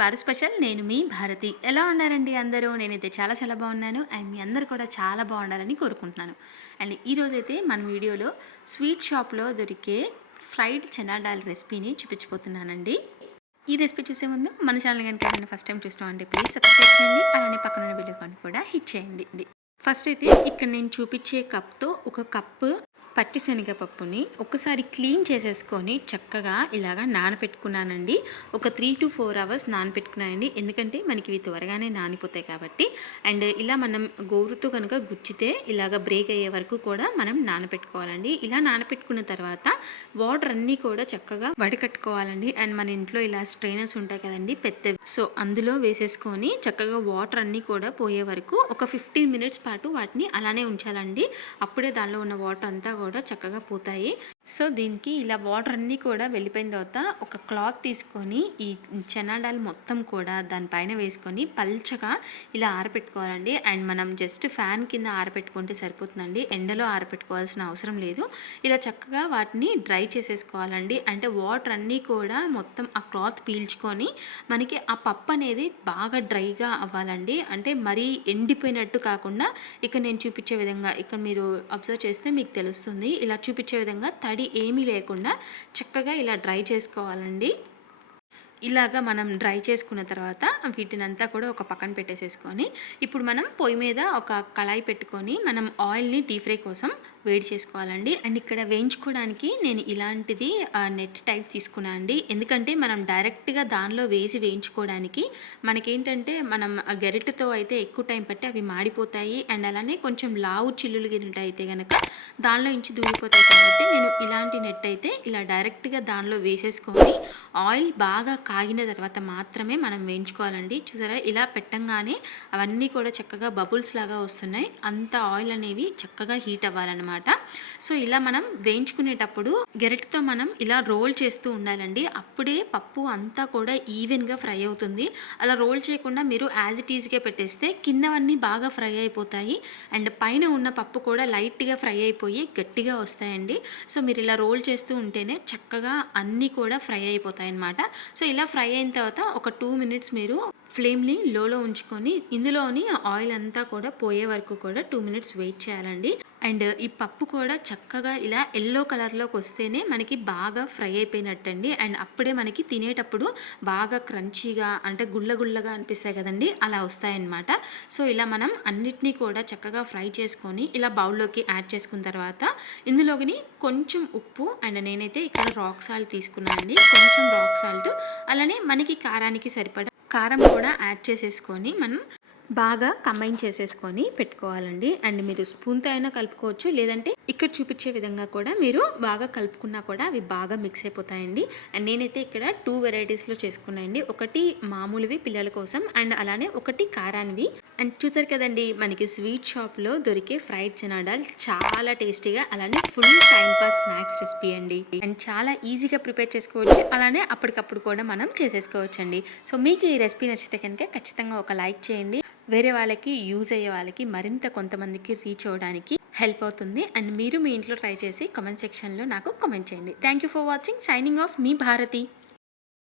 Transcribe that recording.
పారు special. నేను మీ భారతి. ఎలా ఉన్నారండి అందరూ? నేనైతే చాలా బాగున్నాను. అండ్ మీ అందరూ కూడా చాలా బాగుండాలని కోరుకుంటున్నాను. అండ్ ఈరోజైతే మన వీడియోలో స్వీట్ షాప్లో దొరికే ఫ్రైడ్ చనా దాల్ రెసిపీని చూపించబోతున్నానండి. ఈ రెసిపీ చూసే ముందు మన ఛానల్ కనుక ఏదైనా ఫస్ట్ టైం చూస్తున్నాం అంటే ప్లీజ్ సబ్స్క్రైబ్ చేయండి. అలానే పక్కన ఉన్న బెల్ ఐకాన్ కూడా హిట్ చేయండి. ఫస్ట్ అయితే ఇక్కడ నేను చూపించే కప్తో ఒక కప్పు పచ్చి శనగపప్పుని ఒకసారి క్లీన్ చేసేసుకొని చక్కగా ఇలాగా నానపెట్టుకున్నానండి. ఒక 3 to 4 అవర్స్ నానపెట్టుకున్నానండి. ఎందుకంటే మనకి ఇవి త్వరగానే నానిపోతాయి కాబట్టి. అండ్ ఇలా మనం గోరుతో కనుక గుచ్చితే ఇలాగ బ్రేక్ అయ్యే వరకు కూడా మనం నానపెట్టుకోవాలండి. ఇలా నానపెట్టుకున్న తర్వాత వాటర్ అన్నీ కూడా చక్కగా వడికట్టుకోవాలండి. అండ్ మన ఇంట్లో ఇలా స్ట్రైనర్స్ ఉంటాయి కదండి పెద్దవి, సో అందులో వేసేసుకొని చక్కగా వాటర్ అన్నీ కూడా పోయే వరకు ఒక 15 minutes పాటు వాటిని అలానే ఉంచాలండి. అప్పుడే దానిలో ఉన్న వాటర్ అంతా కూడా చక్కగా పోతాయి. సో దీనికి ఇలా వాటర్ అన్నీ కూడా వెళ్ళిపోయిన తర్వాత ఒక క్లాత్ తీసుకొని ఈ చనా దాల్ మొత్తం కూడా దానిపైన వేసుకొని పల్చగా ఇలా ఆరబెట్టుకోవాలండి. అండ్ మనం జస్ట్ ఫ్యాన్ కింద ఆరబెట్టుకుంటే సరిపోతుందండి. ఎండలో ఆరబెట్టుకోవాల్సిన అవసరం లేదు. ఇలా చక్కగా వాటిని డ్రై చేసేసుకోవాలండి. అంటే వాటర్ అన్నీ కూడా మొత్తం ఆ క్లాత్ పీల్చుకొని మనకి ఆ పప్పు అనేది బాగా డ్రైగా అవ్వాలండి. అంటే మరీ ఎండిపోయినట్టు కాకుండా ఇక్కడ నేను చూపించే విధంగా, ఇక్కడ మీరు అబ్జర్వ్ చేస్తే మీకు తెలుస్తుంది, ఇలా చూపించే విధంగా తడి ఏమీ లేకుండా చక్కగా ఇలా డ్రై చేసుకోవాలండి. ఇలాగా మనం డ్రై చేసుకున్న తర్వాత వీటినంతా కూడా ఒక పక్కన పెట్టేసేసుకొని ఇప్పుడు మనం పొయ్యి మీద ఒక కళాయి పెట్టుకొని మనం ఆయిల్ని డీప్ ఫ్రై కోసం వేడి చేసుకోవాలండి. అండ్ ఇక్కడ వేయించుకోవడానికి నేను ఇలాంటిది నెట్ టైప్ తీసుకున్నాను అండి. ఎందుకంటే మనం డైరెక్ట్గా దానిలో వేసి వేయించుకోవడానికి మనకేంటంటే మనం గరిటెతో అయితే ఎక్కువ టైం పట్టి అవి మాడిపోతాయి. అండ్ అలానే కొంచెం లావు చిల్లులు గిన్నెట అయితే కనుక దానిలో ఇంచి దూరిపోతాయి. కాబట్టి నేను ఇలాంటి నెట్ అయితే ఇలా డైరెక్ట్గా దానిలో వేసేసుకొని ఆయిల్ బాగా కాగిన తర్వాత మాత్రమే మనం వేయించుకోవాలండి. చూసారా, ఇలా పెట్టంగానే అవన్నీ కూడా చక్కగా బబుల్స్ లాగా వస్తున్నాయి. అంత ఆయిల్ అనేవి చక్కగా హీట్ అవ్వాలన్నమాట. సో ఇలా మనం వేయించుకునేటప్పుడు గెరిటతో మనం ఇలా రోల్ చేస్తూ ఉండాలండి. అప్పుడే పప్పు అంతా కూడా ఈవెన్గా ఫ్రై అవుతుంది. అలా రోల్ చేయకుండా మీరు యాజ్ ఇట్ ఈజ్గా పెట్టేస్తే కిందవన్నీ బాగా ఫ్రై అయిపోతాయి. అండ్ పైన ఉన్న పప్పు కూడా లైట్గా ఫ్రై అయిపోయి గట్టిగా వస్తాయండి. సో మీరు ఇలా రోల్ చేస్తూ ఉంటేనే చక్కగా అన్నీ కూడా ఫ్రై అయిపోతాయి అన్నమాట. సో ఇలా ఫ్రై అయిన తర్వాత ఒక 2 minutes మీరు ఫ్లేమ్ని లోలో ఉంచుకొని ఇందులోని ఆయిల్ అంతా కూడా పోయే వరకు కూడా 2 minutes వెయిట్ చేయాలండి. అండ్ ఈ పప్పు కూడా చక్కగా ఇలా ఎల్లో కలర్లోకి వస్తేనే మనకి బాగా ఫ్రై అయిపోయినట్టండి. అండ్ అప్పుడే మనకి తినేటప్పుడు బాగా క్రంచీగా అంటే గుల్లగా అనిపిస్తాయి కదండి, అలా వస్తాయన్నమాట. సో ఇలా మనం అన్నిటినీ కూడా చక్కగా ఫ్రై చేసుకొని ఇలా బౌల్లోకి యాడ్ చేసుకున్న తర్వాత ఇందులోకి కొంచెం ఉప్పు అండ్ నేనైతే ఇక్కడ రాక్ సాల్ట్ తీసుకున్నానండి. కొంచెం రాక్ సాల్ట్, అలానే మనకి కారానికి సరిపడా కారం కూడా యాడ్ చేసేసుకొని మనం బాగా కంబైన్ చేసేసుకొని పెట్టుకోవాలండి. అండ్ మీరు స్పూన్తో అయినా కలుపుకోవచ్చు, లేదంటే ఇక్కడ చూపించే విధంగా కూడా మీరు బాగా కలుపుకున్నా కూడా అవి బాగా మిక్స్ అయిపోతాయండి. అండ్ నేనైతే ఇక్కడ 2 varieties చేసుకున్నాయండి. ఒకటి మామూలువి పిల్లల కోసం అండ్ అలానే ఒకటి కారానివి. అండ్ చూసారు కదండి, మనకి స్వీట్ షాప్లో దొరికే ఫ్రైడ్ చనా దాల్ చాలా టేస్టీగా అలానే full time pass snacks recipe అండి. అండ్ చాలా ఈజీగా ప్రిపేర్ చేసుకోవచ్చు, అలానే అప్పటికప్పుడు కూడా మనం చేసేసుకోవచ్చు అండి. సో మీకు ఈ రెసిపీ నచ్చితే కనుక ఖచ్చితంగా ఒక లైక్ చేయండి. వేరే వాళ్ళకి యూజ్ అయ్యే వాళ్ళకి మరింత కొంతమందికి రీచ్ అవ్వడానికి హెల్ప్ అవుతుంది. అండ్ మీరు మీ ఇంట్లో ట్రై చేసి కామెంట్ సెక్షన్లో నాకు కామెంట్ చేయండి. Thank you for watching. Signing off మీ భారతి.